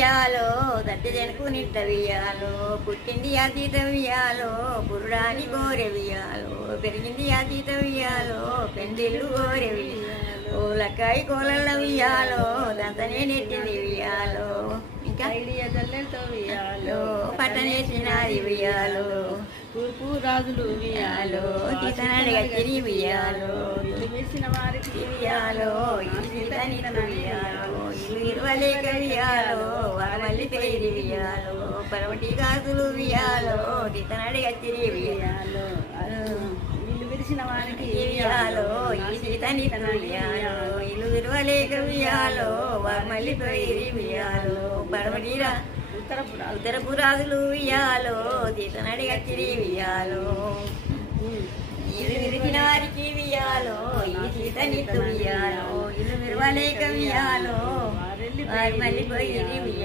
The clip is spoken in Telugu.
వియాలో దట్టి జనకు నిట్ట వియాలో పుట్టింది అతీత వియాలో పురుడాని కోరె వియాలో పెరిగింది అతీత వియాలో పెండిల్లు కోరె వియాలో లక్కాయి కోలల్ల వియాలో దంతనే నెట్టింది వియాలో ఇంకా ఐడియా జల్లెలతో వియాలో పట్టనేసినది వియాలో తూర్పు రాజులు వియాలో తీతనడిగా తిరిగి వియాలో ఇల్లు వేసిన వారికి వియాలో ఇతనితను వియాలో ఇల్లు ఇరువలేక వియాలో వరమల్లి పేరి వియాలో పరమటి గాజులు వియాలో తీతనడిగా తిరిగి వియాలో ఇల్లు విరిసిన వారికి వియాలో ఇతనితను వియాలో ఇల్లు ఇరువలేక వియాలో వరమల్లి పేరి వియాలో పరమటి ఉత్తరపు రాజులు వియాలో తీతనడిగా తిరిగి వియాలో ఇల్లు విరిగిన వారికి వియాలో ఈ సీత నిట్టు వియాలో ఇల్లు విరవలేక వియాలో వారు మళ్ళీ పోయి వియాలో